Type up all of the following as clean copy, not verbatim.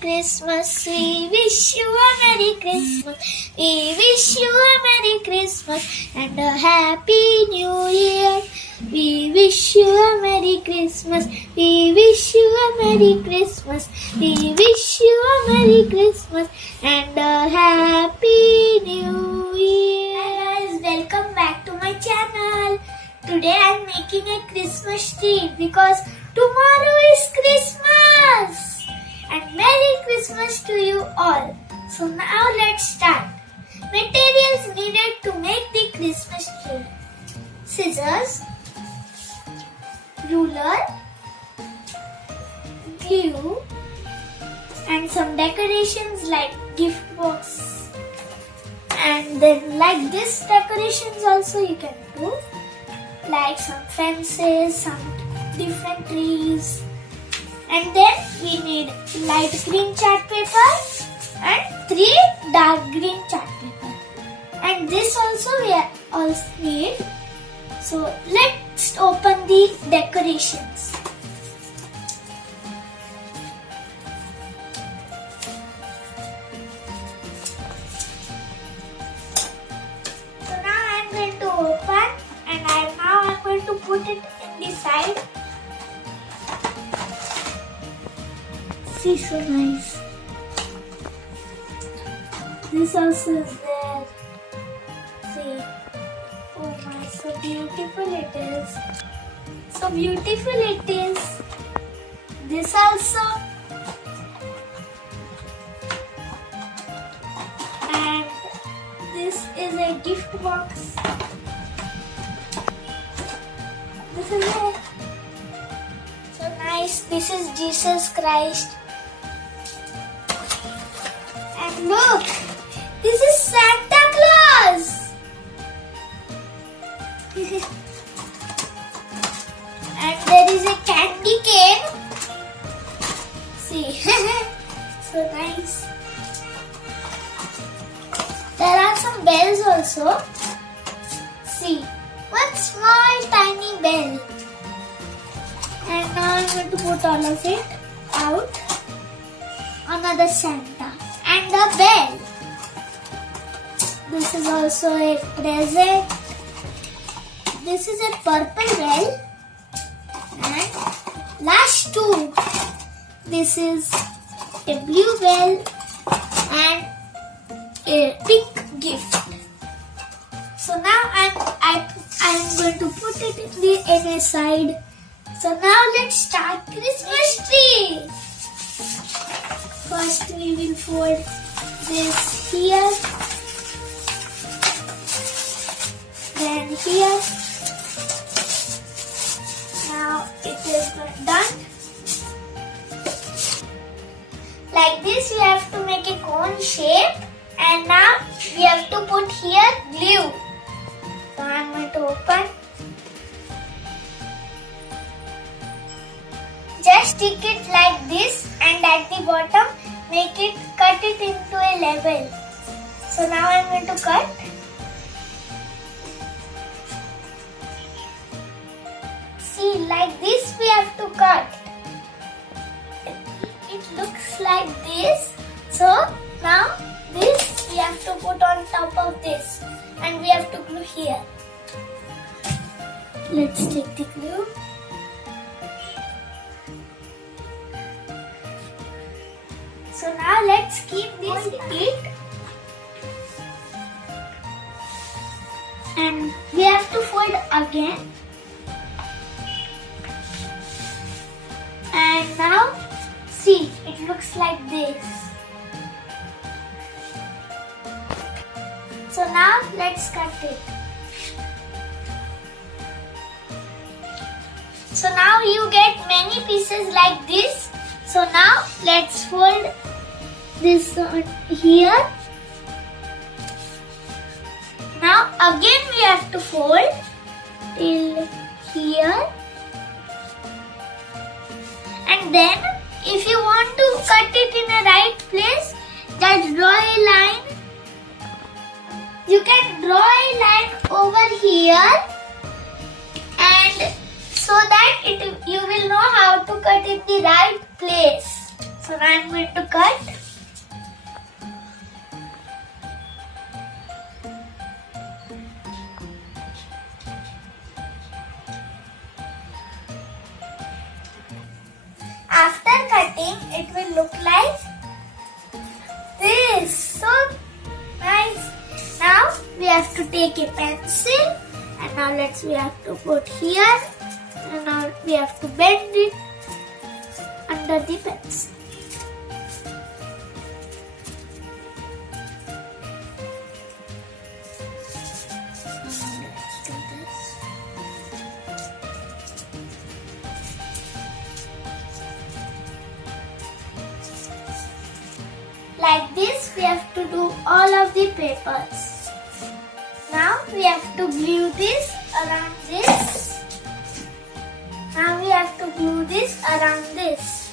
Christmas, we wish you a Merry Christmas, we wish you a Merry Christmas and a Happy New Year. We wish you a Merry Christmas, we wish you a Merry Christmas, we wish you a Merry Christmas and a Happy New Year. Hi guys, welcome back to my channel. Today I am making a Christmas tree because tomorrow is Christmas. And Merry Christmas to you all. So now let's start. Materials needed to make the Christmas tree: scissors, ruler, glue, and some decorations like gift box. And then like this decorations also you can do, like some fences, some different trees. And then we need light green chart paper and 3 dark green chart paper. And this also we also need. So let's open the decorations. So now I am going to open and I am going to put it in the side. See, so nice. This also is there. See. Oh my, so beautiful it is. So beautiful it is. This also. And this is a gift box. This is it. So nice. This is Jesus Christ. And look, this is Santa Claus. And there is a candy cane. See, so nice. There are some bells also. See, one small tiny bell. And now I'm going to put all of it out. Another Santa. And a bell. This is also a present. This is a purple bell. And last 2. This is a blue bell and a pink gift. So now I'm going to put it in a side. So now let's start Christmas tree. First we will fold this here, then here. Now it is done. Like this we have to make a cone shape, and now we have to put here glue. So I am going to open. Just stick it like this, and at the bottom cut it into a level. So now I am going to cut. See, like this we have to cut. It looks like this. So now this we have to put on top of this, and we have to glue here. Let's take the glue. So now let's keep this heat, and we have to fold again now see, it looks like this. So now let's cut it. So now you get many pieces like this. So now let's fold this on here. Now again we have to fold till here. And then if you want to cut it in a right place, just draw a line. You can draw a line over here, and so that you will know how to cut in the right place. So now I am going to cut. After cutting, it will look like this. So nice. Now we have to take a pencil, and now we have to put here, and now we have to bend it under the pencil. Like this, we have to do all of the papers. Now we have to glue this around this. Now we have to glue this around this.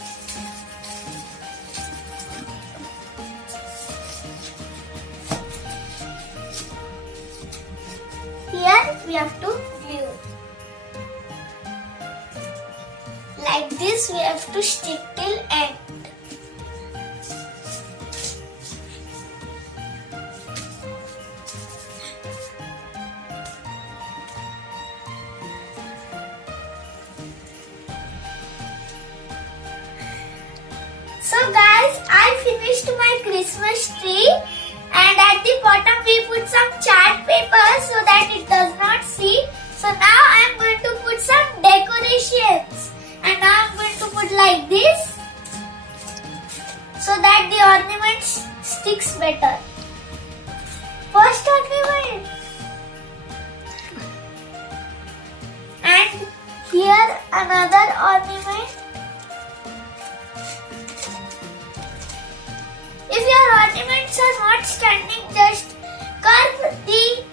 Here we have to glue. Like this, we have to stick till end. So guys, I finished my Christmas tree, and at the bottom we put some chart paper so that it does not see. So now I am going to put some decorations, and now I am going to put like this so that the ornament sticks better. First ornament, and here another ornament. If your ornaments are not standing, just curve the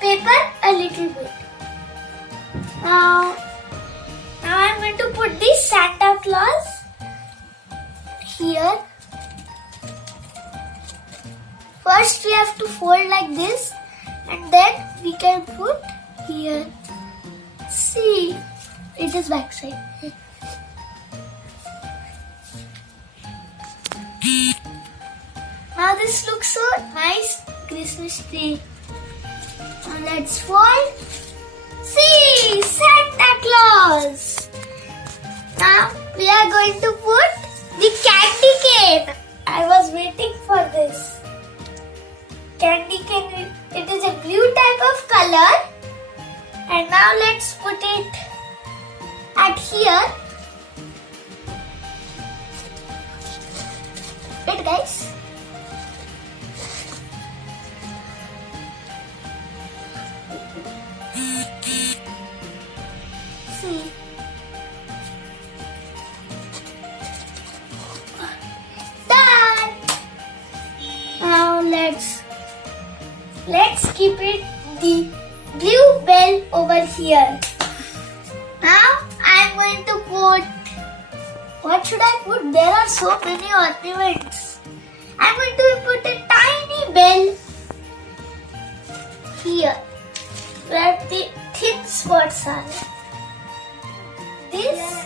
paper a little bit. Now I am going to put this Santa Claus here. First we have to fold like this, and then we can put here. See, it is backside. Now this looks so nice, Christmas tree. Now let's fold. See, Santa Claus. Now we are going to put the candy cane. I was waiting for this. Candy cane, it is a blue type of color. And now let's put it at here. Wait guys. See. Done. Now let's keep it the blue bell over here. Now I'm going to put, what should I put? There are so many ornaments. I'm going to put a tiny bell here where the thin spots are. This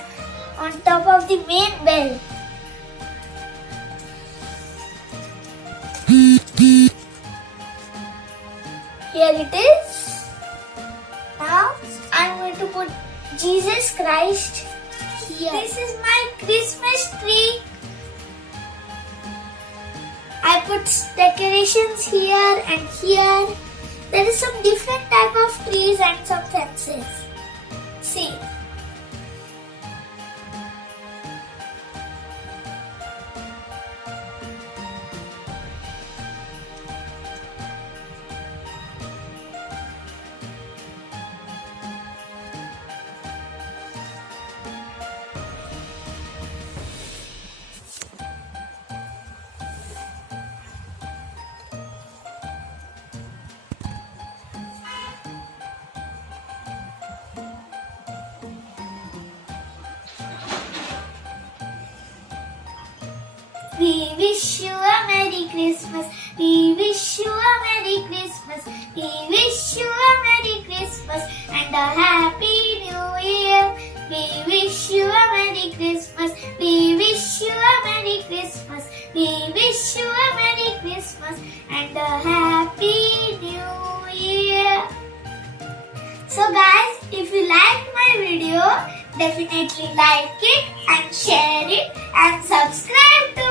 on top of the main bell. Here it is. Now I'm going to put Jesus Christ here. This is my Christmas tree. I put decorations here and here. There is some different type of trees and some fences. See. We wish you a Merry Christmas. We wish you a Merry Christmas. We wish you a Merry Christmas and a Happy New Year. We wish you a Merry Christmas. We wish you a Merry Christmas. We wish you a Merry Christmas and a Happy New Year. So guys, if you liked my video, definitely like it and share it and subscribe to